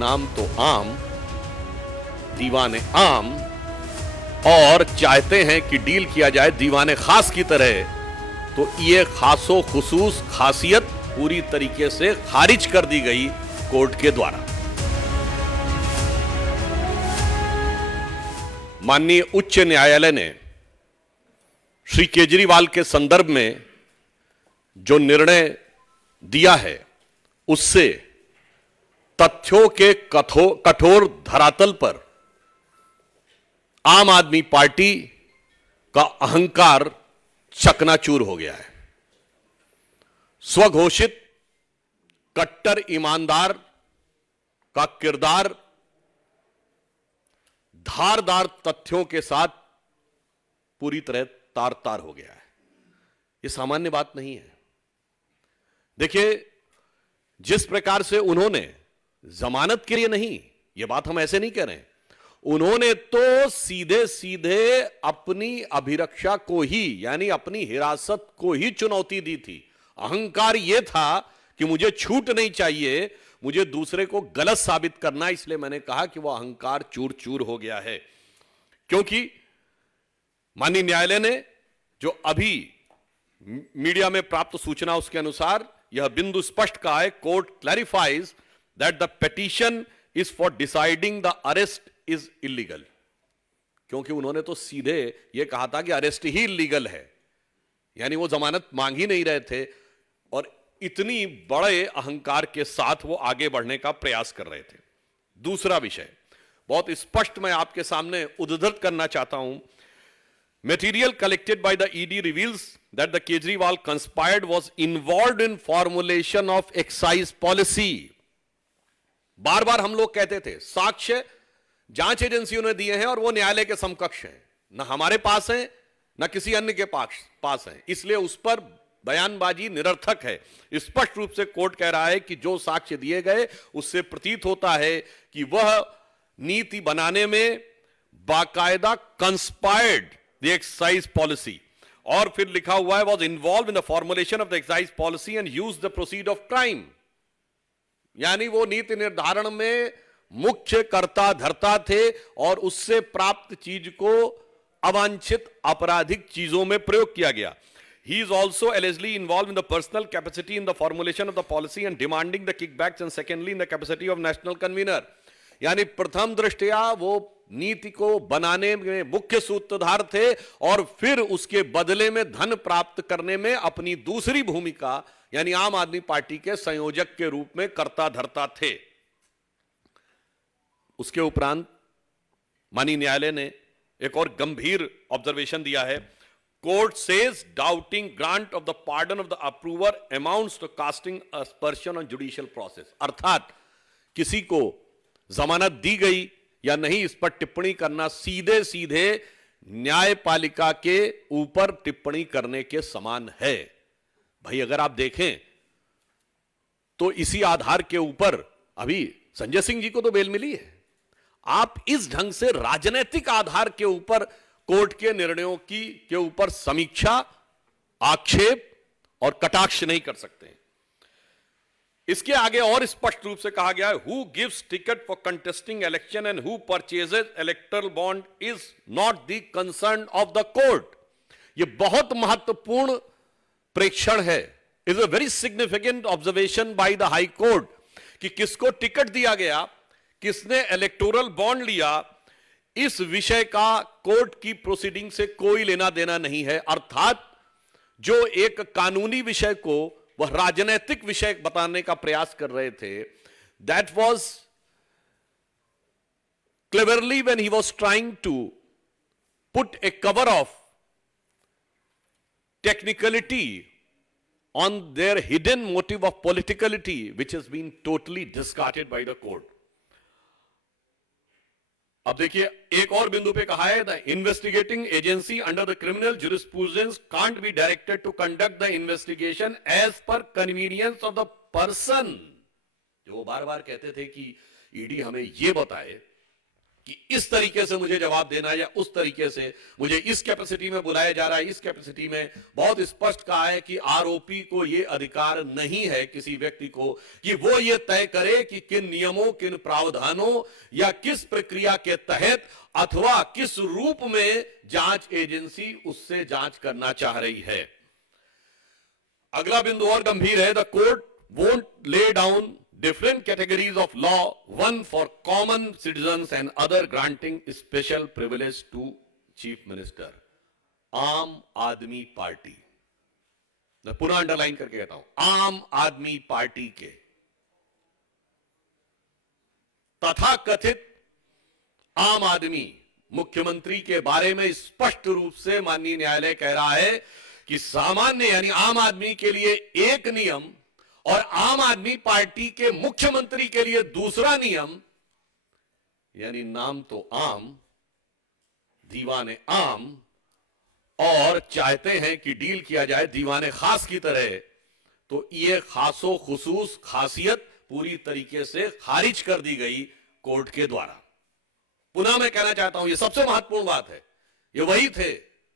नाम तो आम, दीवाने आम, और चाहते हैं कि डील किया जाए दीवाने खास की तरह, तो ये खासो खुसूस खासियत पूरी तरीके से खारिज कर दी गई कोर्ट के द्वारा। माननीय उच्च न्यायालय ने श्री केजरीवाल के संदर्भ में जो निर्णय दिया है उससे तथ्यों के कठोर धरातल पर आम आदमी पार्टी का अहंकार चकनाचूर हो गया है। स्वघोषित कट्टर ईमानदार का किरदार धारदार तथ्यों के साथ पूरी तरह तार तार हो गया है। यह सामान्य बात नहीं है। देखिए, जिस प्रकार से उन्होंने जमानत के लिए नहीं, यह बात हम ऐसे नहीं कह रहे हैं, उन्होंने तो सीधे सीधे अपनी अभिरक्षा को ही, यानी अपनी हिरासत को ही चुनौती दी थी। अहंकार यह था कि मुझे छूट नहीं चाहिए, मुझे दूसरे को गलत साबित करना, इसलिए मैंने कहा कि वह अहंकार चूर चूर हो गया है। क्योंकि माननीय न्यायालय ने जो अभी मीडिया में प्राप्त सूचना उसके अनुसार यह बिंदु स्पष्ट कहा है, court clarifies that the petition is for deciding the arrest is illegal. क्योंकि उन्होंने तो सीधे यह कहा था कि अरेस्ट ही इलीगल है, यानी वो जमानत मांग ही नहीं रहे थे और इतनी बड़े अहंकार के साथ वो आगे बढ़ने का प्रयास कर रहे थे। दूसरा विषय बहुत स्पष्ट मैं आपके सामने उद्धृत करना चाहता हूं। Material collected by the ED reveals that the Kejriwal conspired was involved in formulation of excise policy. बार बार हम लोग कहते थे साक्ष्य जांच एजेंसियों ने दिए हैं और वो न्यायालय के समकक्ष हैं, ना हमारे पास हैं ना किसी अन्य के पास हैं, इसलिए उस पर बयानबाजी निरर्थक है। स्पष्ट रूप से कोर्ट कह रहा है कि जो साक्ष्य दिए गए उससे प्रतीत होता है कि वह नीति बनाने में बाकायदा कंस्पायर्ड द एक्साइज पॉलिसी, और फिर लिखा हुआ है was involve in the formulation of the excise policy and use the proceed of crime. यानी वो नीति निर्धारण में मुख्य कर्ता धर्ता थे और उससे प्राप्त चीज को अवांछित आपराधिक चीजों में प्रयोग किया गया। He is also allegedly involved in the personal capacity in the formulation of the policy and demanding the kickbacks, and secondly in the capacity of national convener। यानी प्रथम दृष्टया वो नीति को बनाने में मुख्य सूत्रधार थे और फिर उसके बदले में धन प्राप्त करने में अपनी दूसरी भूमिका यानी आम आदमी पार्टी के संयोजक के रूप में कर्ता धर्ता थे। उसके उपरांत माननीय न्यायालय ने एक और गंभीर ऑब्जर्वेशन दिया है। Court says doubting grant of the pardon of the approver amounts to casting aspersion on judicial process। अर्थात किसी को जमानत दी गई या नहीं इस पर टिप्पणी करना सीधे सीधे न्यायपालिका के ऊपर टिप्पणी करने के समान है। भाई अगर आप देखें तो इसी आधार के ऊपर अभी संजय सिंह जी को तो बेल मिली है। आप इस ढंग से राजनीतिक आधार के ऊपर कोर्ट के निर्णयों के ऊपर समीक्षा, आक्षेप और कटाक्ष नहीं कर सकते। इसके आगे और स्पष्ट रूप से कहा गया है, who gives ticket for contesting election and who purchases electoral bond is not the concern of the court. यह बहुत महत्वपूर्ण प्रेक्षण है, is a very significant observation by the high court कि किसको टिकट दिया गया, किसने इलेक्टोरल बॉन्ड लिया, इस विषय का कोर्ट की प्रोसीडिंग से कोई लेना देना नहीं है। अर्थात जो एक कानूनी विषय को वह राजनीतिक विषय बताने का प्रयास कर रहे थे, that was cleverly when he was trying to put a cover of technicality on their hidden motive of politicality which has been totally discarded by the court. अब देखिए एक और बिंदु पे कहा है, the investigating agency under the criminal jurisprudence can't be directed to conduct the investigation as per convenience of the person. जो बार बार कहते थे कि ईडी हमें यह बताए कि इस तरीके से मुझे जवाब देना है या उस तरीके से मुझे इस कैपेसिटी में बुलाया जा रहा है, इस कैपेसिटी में। बहुत स्पष्ट कहा है कि आरोपी को यह अधिकार नहीं है किसी व्यक्ति को कि वो ये तय करे कि किन नियमों, किन प्रावधानों या किस प्रक्रिया के तहत अथवा किस रूप में जांच एजेंसी उससे जांच करना चाह रही है। अगला बिंदु और गंभीर है। The court won't lay down different categories of law, one for common citizens and other granting special privilege to chief minister. आम आदमी पार्टी, मैं पुनः अंडरलाइन करके कहता हूं, आम आदमी पार्टी के तथा कथित आम आदमी मुख्यमंत्री के बारे में स्पष्ट रूप से माननीय न्यायालय कह रहा है कि सामान्य यानी आम आदमी के लिए एक नियम और आम आदमी पार्टी के मुख्यमंत्री के लिए दूसरा नियम, यानी नाम तो आम, दीवाने आम, और चाहते हैं कि डील किया जाए दीवाने खास की तरह, तो यह खासो खुसूस खासियत पूरी तरीके से खारिज कर दी गई कोर्ट के द्वारा। पुनः मैं कहना चाहता हूं, यह सबसे महत्वपूर्ण बात है। ये वही थे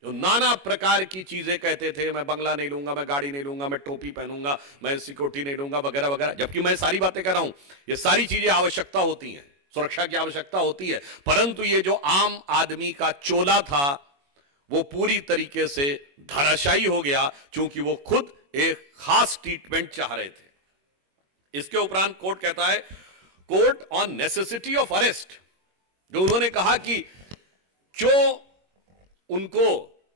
जो नाना प्रकार की चीजें कहते थे, मैं बंगला नहीं लूंगा, मैं गाड़ी नहीं लूंगा, मैं टोपी पहनूंगा, मैं सिक्योरिटी नहीं लूंगा, वगैरह वगैरह। जबकि मैं सारी बातें कर रहा हूं, ये सारी चीजें आवश्यकता होती हैं, सुरक्षा की आवश्यकता होती है, परंतु ये जो आम आदमी का चोला था वो पूरी तरीके से धराशायी हो गया, क्योंकि वो खुद एक खास ट्रीटमेंट चाह रहे थे। इसके उपरांत कोर्ट कहता है, court on necessity of arrest, जो उन्होंने कहा कि जो उनको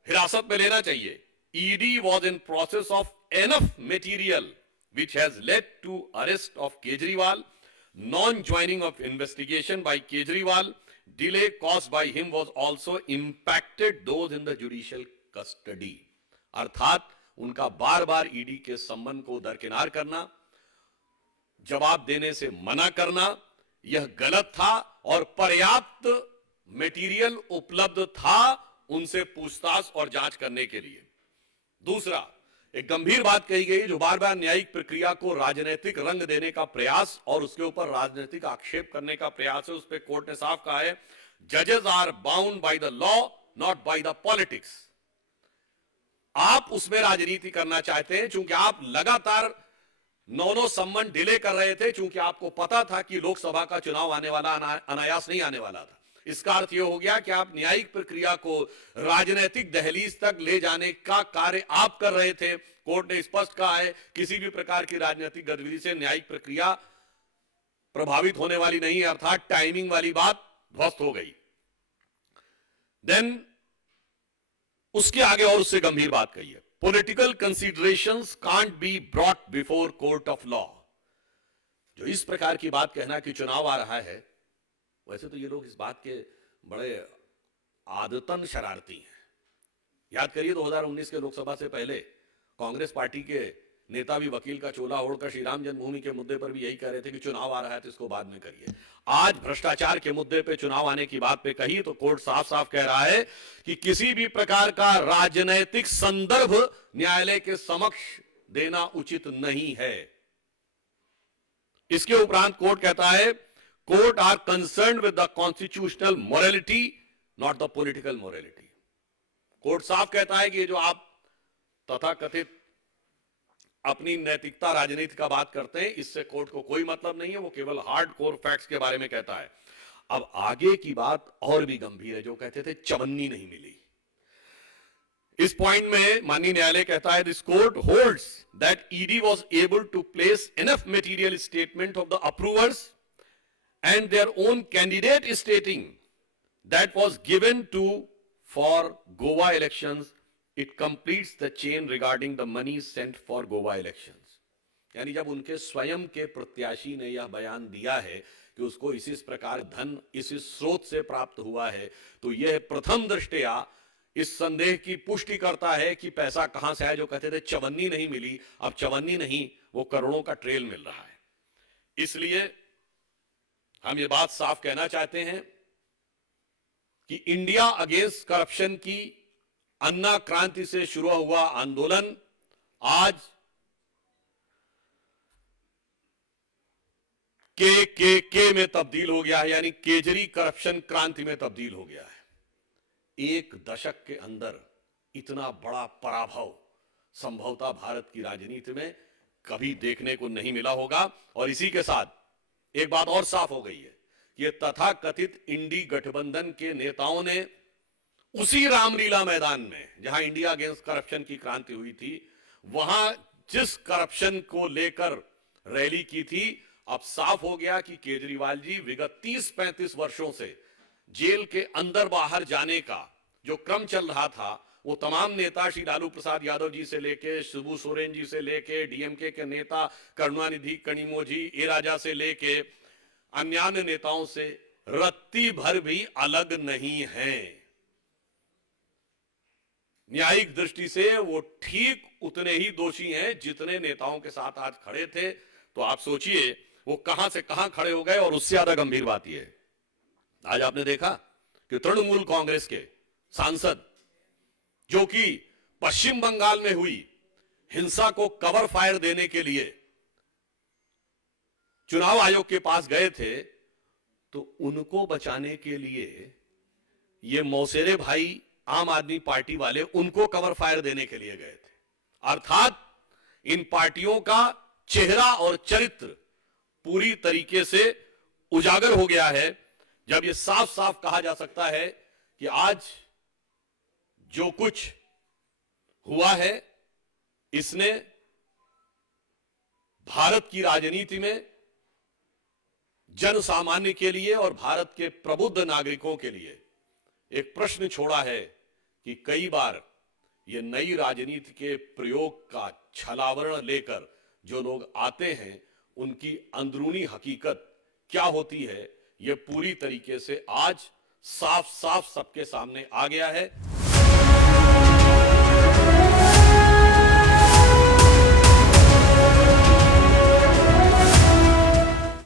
हिरासत में लेना चाहिए, ED was in process of enough material which has led to arrest of Kejriwal, non joining of investigation by Kejriwal, delay caused by him was also impacted those in the judicial custody. अर्थात उनका बार बार ईडी के संबंध को दरकिनार करना, जवाब देने से मना करना, यह गलत था और पर्याप्त मटेरियल उपलब्ध था उनसे पूछताछ और जांच करने के लिए। दूसरा, एक गंभीर बात कही गई, जो बार बार न्यायिक प्रक्रिया को राजनीतिक रंग देने का प्रयास और उसके ऊपर राजनीतिक आक्षेप करने का प्रयास है। उस पर कोर्ट ने साफ कहा है, जजेस are bound by the law not by the politics. आप उसमें राजनीति करना चाहते हैं, चूंकि आप लगातार 9 सम्मन डिले कर रहे थे, चूंकि आपको पता था कि लोकसभा का चुनाव आने वाला, अनायास नहीं आने वाला था। इसका अर्थ यह हो गया कि आप न्यायिक प्रक्रिया को राजनीतिक दहलीज तक ले जाने का कार्य आप कर रहे थे। कोर्ट ने स्पष्ट कहा है, किसी भी प्रकार की राजनीतिक गतिविधि से न्यायिक प्रक्रिया प्रभावित होने वाली नहीं है, अर्थात टाइमिंग वाली बात ध्वस्त हो गई। देन उसके आगे और उससे गंभीर बात कही है, political considerations can't be brought before court of law. जो इस प्रकार की बात कहना कि चुनाव आ रहा है, वैसे तो ये लोग इस बात के बड़े आदतन शरारती हैं। याद करिए 2019 के लोकसभा से पहले कांग्रेस पार्टी के नेता भी वकील का चोला ओढ़कर श्री राम जन्मभूमि के मुद्दे पर भी यही कह रहे थे कि चुनाव आ रहा है तो इसको बाद में करिए। आज भ्रष्टाचार के मुद्दे पे चुनाव आने की बात पे कही तो कोर्ट साफ साफ कह रहा है कि किसी भी प्रकार का राजनैतिक संदर्भ न्यायालय के समक्ष देना उचित नहीं है। इसके उपरांत कोर्ट कहता है, court are concerned with the constitutional morality not the political morality. Court साफ कहता है कि जो आप तथाकथित अपनी नैतिकता राजनीति का बात करते हैं, इससे कोर्ट को कोई मतलब नहीं है, वो केवल हार्ड कोर फैक्ट्स के बारे में कहता है। अब आगे की बात और भी गंभीर है, जो कहते थे चवन्नी नहीं मिली। इस पॉइंट में माननीय न्यायालय कहता है, this court holds that ED was able to place enough material statement of the approvers and their own candidate stating that was given to for Goa elections, it completes the chain regarding the money sent for Goa elections। यानी जब उनके स्वयं के प्रत्याशी ने यह बयान दिया है कि उसको इसी प्रकार धन इसी स्रोत से प्राप्त हुआ है, तो यह प्रथम दृष्टया इस संदेह की पुष्टि करता है कि पैसा कहां से आया। जो कहते थे चवन्नी नहीं मिली, अब चवन्नी नहीं, वो करोड़ों का ट्रेल मिल रहा है। इसलिए हम ये बात साफ कहना चाहते हैं कि इंडिया अगेंस्ट करप्शन की अन्ना क्रांति से शुरू हुआ आंदोलन आज के में तब्दील हो गया है, यानी केजरी करप्शन क्रांति में तब्दील हो गया है। एक दशक के अंदर इतना बड़ा पराभव संभवतः भारत की राजनीति में कभी देखने को नहीं मिला होगा। और इसी के साथ एक बात और साफ हो गई है कि ये तथाकथित इंडी गठबंधन के नेताओं ने उसी रामलीला मैदान में जहां इंडिया अगेंस्ट करप्शन की क्रांति हुई थी, वहां जिस करप्शन को लेकर रैली की थी, अब साफ हो गया कि केजरीवाल जी विगत 30-35 वर्षों से जेल के अंदर बाहर जाने का जो क्रम चल रहा था, वो तमाम नेता श्री लालू प्रसाद यादव जी से लेके शिबू सोरेन जी से लेके डीएमके के नेता करुणानिधि कनिमोझी ए राजा से लेके अन्य नेताओं से रत्ती भर भी अलग नहीं है। न्यायिक दृष्टि से वो ठीक उतने ही दोषी हैं जितने नेताओं के साथ आज खड़े थे। तो आप सोचिए वो कहां से कहां खड़े हो गए। और उससे ज्यादा गंभीर बात यह है, आज आपने देखा कि तृणमूल कांग्रेस के सांसद जो कि पश्चिम बंगाल में हुई हिंसा को कवर फायर देने के लिए चुनाव आयोग के पास गए थे, तो उनको बचाने के लिए ये मौसेरे भाई आम आदमी पार्टी वाले उनको कवर फायर देने के लिए गए थे। अर्थात इन पार्टियों का चेहरा और चरित्र पूरी तरीके से उजागर हो गया है, जब यह साफ साफ कहा जा सकता है कि आज जो कुछ हुआ है इसने भारत की राजनीति में जन सामान्य के लिए और भारत के प्रबुद्ध नागरिकों के लिए एक प्रश्न छोड़ा है कि कई बार ये नई राजनीति के प्रयोग का छलावरण लेकर जो लोग आते हैं, उनकी अंदरूनी हकीकत क्या होती है, यह पूरी तरीके से आज साफ साफ सबके सामने आ गया है।